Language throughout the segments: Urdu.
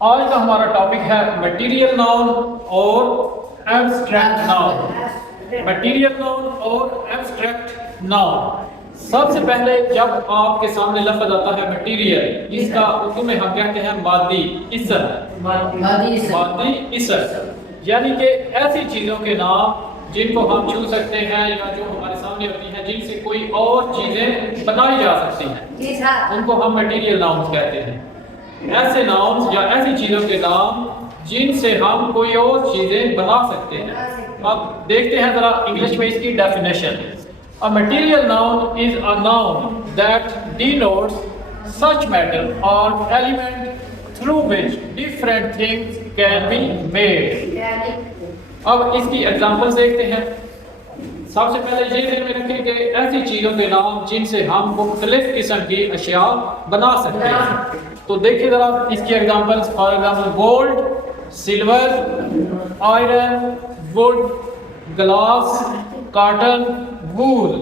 آج کا ہمارا ٹاپک ہے مٹیریل ناؤن اور ایبسٹریکٹ ناؤن. مٹیریل ناؤن اور ایبسٹریکٹ ناؤن. سب سے پہلے جب آپ کے سامنے لفظ آتا ہے مٹیریل، اس کا اردو میں ہم کہتے ہیں مادی اثر. مادی اثر یعنی کہ ایسی چیزوں کے نام جن کو ہم چھو سکتے ہیں یا جو ہمارے سامنے ہوتی ہیں، جن سے کوئی اور چیزیں بنائی جا سکتی ہیں، ان کو ہم مٹیریل ناؤنز کہتے ہیں. ایسے ناؤنز یا ایسی چیزوں کے نام جن سے ہم کوئی اور چیزیں بنا سکتے ہیں. اب دیکھتے ہیں ذرا انگلش میں اس کی definition. A material noun is a noun that denotes such matter or element through which different things can be made. اب اس کی ایگزامپل دیکھتے ہیں. سب سے پہلے یہ ذہن میں رکھیں کہ ایسی چیزوں کے نام جن سے ہم مختلف قسم کی اشیاء بنا سکتے ہیں. تو دیکھیے ذرا اس کی examples. For example gold, silver, iron, would, glass, cotton, وول،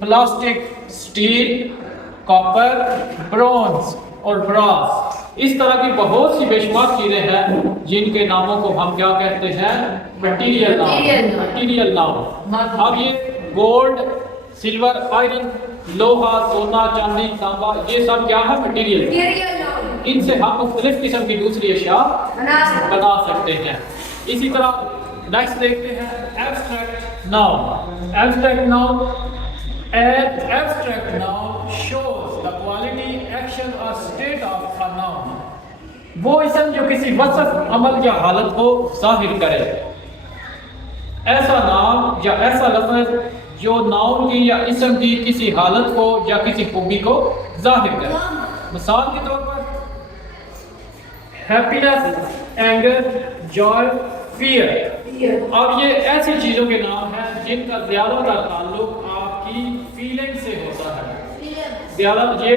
پلاسٹک، اسٹیل، کاپر، برونز اور براس. اس طرح کی بہت سی بے شمار چیزیں ہیں جن کے ناموں کو ہم کیا کہتے ہیں؟ Material noun. Material noun. اب یہ گولڈ، سلور، آئرن، لوہا، سونا، چاندی، تانبا، یہ سب کیا ہے؟ مٹیریل. ان سے ہم مختلف قسم کی دوسری اشیاء بنا سکتے ہیں. اسی طرح نیکسٹ دیکھتے ہیں abstract noun. Abstract noun Abstract noun shows the quality, action or state of a noun. وہ اسم جو کسی وصف، عمل یا حالت کو ظاہر کرے. ایسا نام یا ایسا لفظ جو ناؤن کی یا اسم کی کسی حالت کو یا کسی خوبی کو ظاہر کرے. مثال کے طور پر ہیپینس، اینگر، جوائے، فیئر. اب یہ ایسی چیزوں کے نام ہیں جن کا زیادہ تر تعلق آپ کی فیلنگ سے ہوتا ہے. زیادہ یہ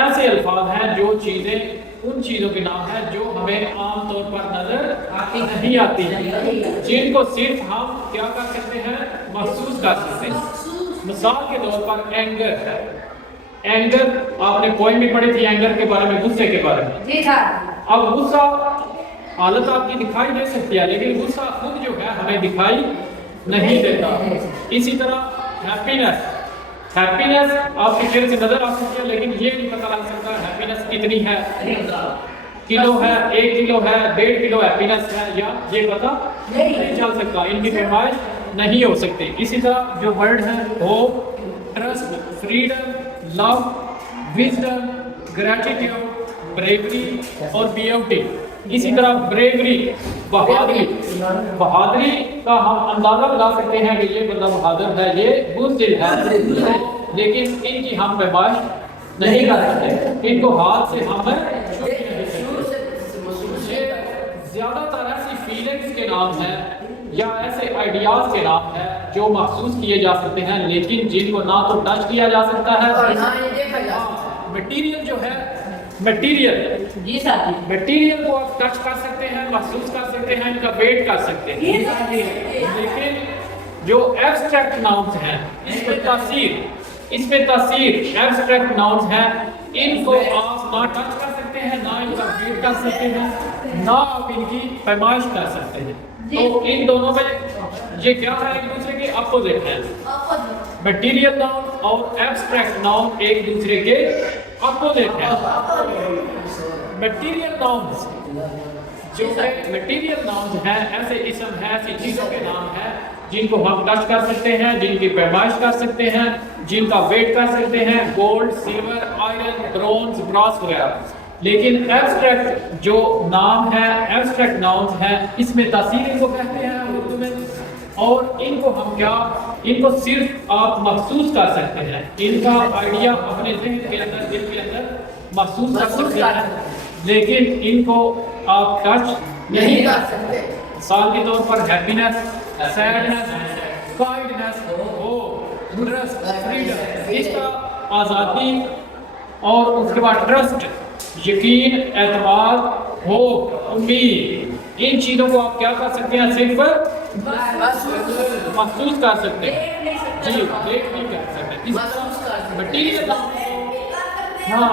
ایسے الفاظ ہیں جو چیزیں ان چیزوں کے نام ہیں جو ہمیں عام طور پر نظر نہیں آتی ہیں، جن کو صرف ہم کیا کر سکتے ہیں؟ محسوس کر سکتے ہیں. مثال کے طور پر اینگر ہے. اینگر آپ نے پوائم بھی پڑھی تھی اینگر کے بارے میں، غصے کے بارے میں. اب غصہ حالت آپ کی دکھائی دے سکتی ہے لیکن غصہ خود جو ہے ہمیں دکھائی نہیں دیتا. اسی طرح ہیپینس. ہیپینس آپ کے چہرے سے نظر آ سکتی ہے لیکن یہ نہیں پتہ لگ سکتا ہیپینس کتنی ہے. کلو ہے، 1 کلو ہے، 1.5 کلو ہیپینس ہے، یا یہ پتہ نہیں چل سکتا. ان کی پیمائش نہیں ہو سکتی. اسی طرح جو ورڈ ہے ہوپ، ٹرسٹ، فریڈم، لو، وزڈم، گریٹیٹیوڈ، بریوری اور بیوٹی. اسی طرح بریوری، بہادری. بہادری کا ہم اندازہ لگا سکتے ہیں کہ یہ بندہ بہادر ہے، یہ بزدل ہے، لیکن ان کی ہم پیمائش نہیں کر سکتے. ان کو ہاتھ سے ہم زیادہ تر ایسی فیلنگز کے نام ہیں یا ایسے آئیڈیاز کے نام ہیں جو محسوس کیے جا سکتے ہیں لیکن جن کو نہ تو ٹچ کیا جا سکتا ہے. مٹیریل جو ہے، مٹیریل مٹیریل کو آپ ٹچ کر سکتے ہیں، محسوس کر سکتے ہیں، ان کا ویٹ کر سکتے ہیں. لیکن جو ایبسٹریکٹ ناؤنز ہیں اس میں تاثیر ایبسٹریکٹ ناؤنز ہیں، ان کو آپ نہ ٹچ کر سکتے ہیں، نہ ان کا ویٹ کر سکتے ہیں، نہ آپ ان کی پیمائش کر سکتے ہیں. تو ان دونوں میں یہ کیا ہے؟ ایک دوسرے کے اپوزٹ ہیں. مٹیریل ناؤن اور ایبسٹریکٹ ناؤن ایک دوسرے کے اپوزٹ ہیں. مٹیریل ناؤنز جو مٹیریل ناؤنز ہیں ایسے اسم ہیں، ایسی چیزوں کے نام ہیں جن کو ہم ٹچ کر سکتے ہیں، جن کی پیمائش کر سکتے ہیں، جن کا ویٹ کر سکتے ہیں. Gold, silver, iron, bronze, brass وغیرہ. لیکن ایبسٹریکٹ جو نام ہے، ایبسٹریکٹ ناؤنز ہیں، اس میں تاثیر ان کو کہتے ہیں اردو میں. اور ان کو ہم کیا، ان کو صرف آپ محسوس کر سکتے ہیں. ان کا آئیڈیا اپنے ذہن کے اندر، دل کے اندر محسوس کر سکتے ہیں لیکن ان کو آپ ٹچ نہیں کر سکتے. مثال کے طور پر happiness, sadness, kindness, hope, trust, freedom. اس طرح آزادی اور اس کے بعد ٹرسٹ، یقین، اعتماد، ہوپ، امید، ان چیزوں کو آپ کیا کر سکتے ہیں؟ صرف محسوس کر سکتے ہیں. جی دیکھ نہیں کر سکتے. مٹیریل ہاں